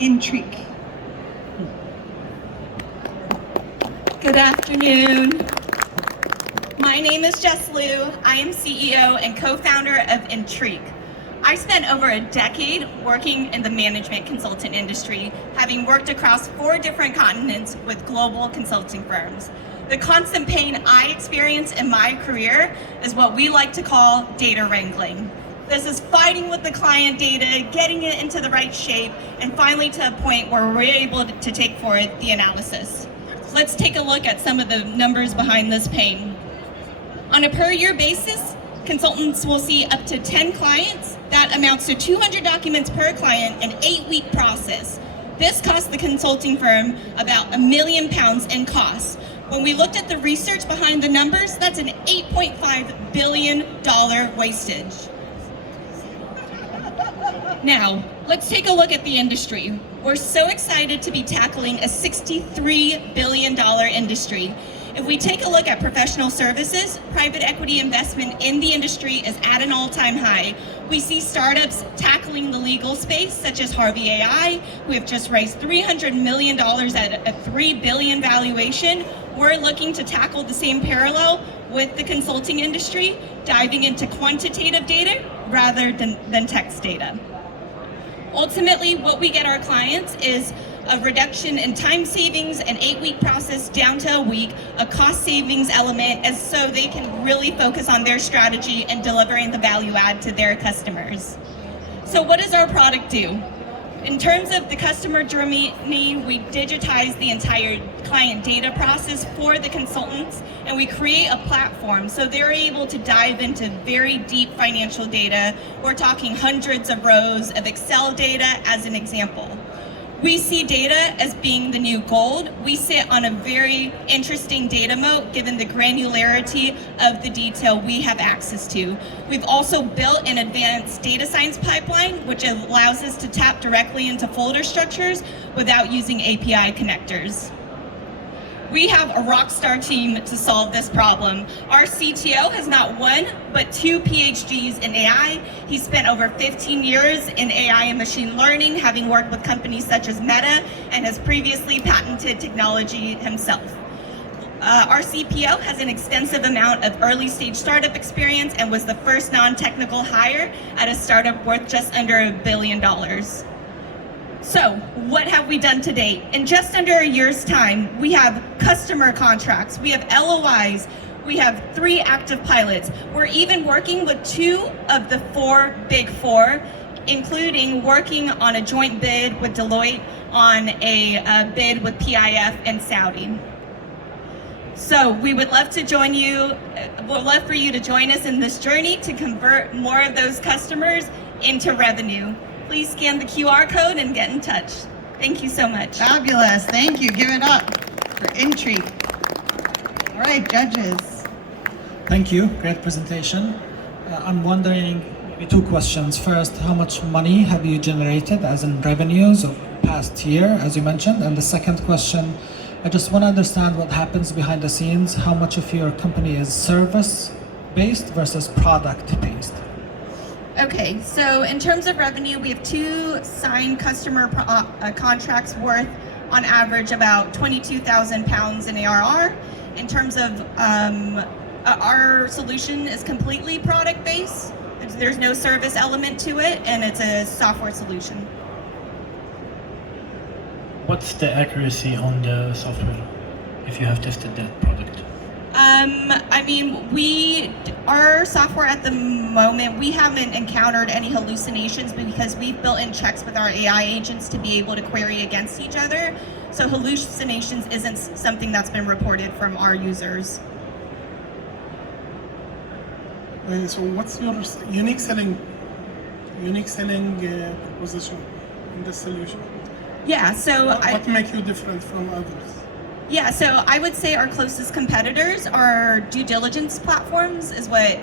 Intriq. Good afternoon. My name is Jess Liu. I am CEO and co-founder of Intriq. I spent over a decade working in the management consultant industry, having worked across 4 different continents with global consulting firms. The constant pain I experience in my career is what we like to call data wrangling. This is fighting with the client data, getting it into the right shape, and finally to a point where we're able to take forward the analysis. Let's take a look at some of the numbers behind this pain. On a per year basis, consultants will see up to 10 clients. That amounts to 200 documents per client, an 8-week process. This costs the consulting firm about £1 million in costs. When we looked at the research behind the numbers, that's an $8.5 billion wastage. Now, let's take a look at the industry. We're so excited to be tackling a $63 billion industry. If we take a look at professional services, private equity investment in the industry is at an all-time high. We see startups tackling the legal space, such as Harvey AI, who have just raised $300 million at a $3 billion valuation. We're looking to tackle the same parallel with the consulting industry, diving into quantitative data rather than text data. Ultimately, what we get our clients is a reduction in time savings, an 8-week process down to a week, a cost savings element, as so they can really focus on their strategy and delivering the value add to their customers. So what does our product do? In terms of the customer journey, we digitize the entire client data process for the consultants, and we create a platform so they're able to dive into very deep financial data. We're talking hundreds of rows of Excel data as an example. We see data as being the new gold. We sit on a very interesting data moat given the granularity of the detail we have access to. We've also built an advanced data science pipeline, which allows us to tap directly into folder structures without using API connectors. We have a rock star team to solve this problem. Our CTO has not 1, but 2 PhDs in AI. He spent over 15 years in AI and machine learning, having worked with companies such as Meta, and has previously patented technology himself. Our CPO has an extensive amount of early stage startup experience and was the first non-technical hire at a startup worth just under $1 billion. So, what have we done to date? In just under a year's time, we have customer contracts, we have LOIs, we have 3 active pilots. We're even working with 2 of the 4 Big 4, including working on a joint bid with Deloitte on a bid with PIF in Saudi. So we would love to join you, we'd love for you to join us in this journey to convert more of those customers into revenue. Please scan the QR code and get in touch. Thank you so much. Fabulous, thank you. Give it up for Intriq. All right, judges. Thank you, great presentation. I'm wondering, maybe 2 questions. First, how much money have you generated as in revenues of past year, as you mentioned? And the second question, I just want to understand what happens behind the scenes, how much of your company is service-based versus product-based? Okay, so in terms of revenue, we have 2 signed customer contracts worth, on average, about £22,000 in ARR. In terms of our solution is completely product-based. There's no service element to it, and it's a software solution. What's the accuracy on the software, if you have tested that product? I mean, our software at the moment, we haven't encountered any hallucinations because we've built in checks with our AI agents to be able to query against each other. So hallucinations isn't something that's been reported from our users. So what's your unique selling proposition in the solution? Yeah, so what makes you different from others? Yeah, so I would say our closest competitors are due diligence platforms is what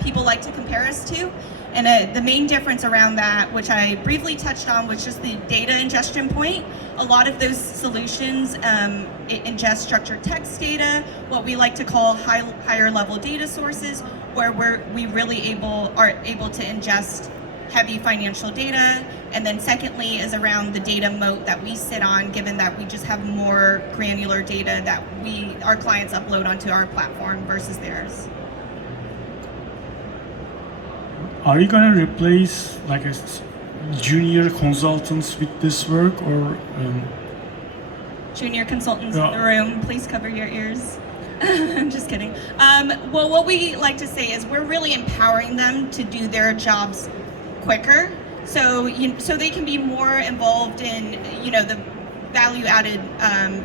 people like to compare us to. And the main difference around that, which I briefly touched on, was just the data ingestion point. A lot of those solutions ingest structured text data, what we like to call higher level data sources, where we really are able to ingest heavy financial data, And then secondly is around the data moat that we sit on, given that we just have more granular data that our clients upload onto our platform versus theirs. Are you gonna replace like junior consultants with this work, or Junior consultants in Yeah. the room, please cover your ears. I'm just kidding. Well, what we like to say is we're really empowering them to do their jobs quicker, so they can be more involved in the value-added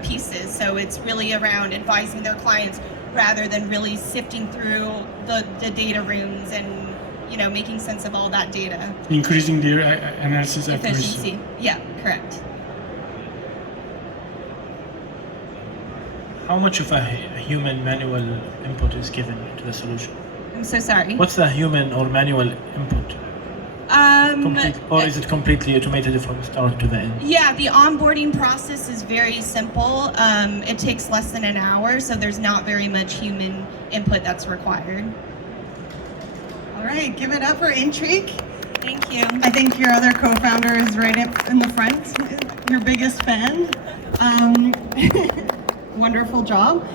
pieces. So it's really around advising their clients rather than really sifting through the data rooms and making sense of all that data. increasing their analysis accuracy? Efficiency. Yeah, correct. How much of a human manual input is given to the solution? I'm so sorry. What's the human or manual input? Or is it completely automated from start to the end? Yeah, the onboarding process is very simple. It takes less than an hour, so there's not very much human input that's required. All right, give it up for Intriq. Thank you. I think your other co-founder is right up in the front, your biggest fan. Wonderful job.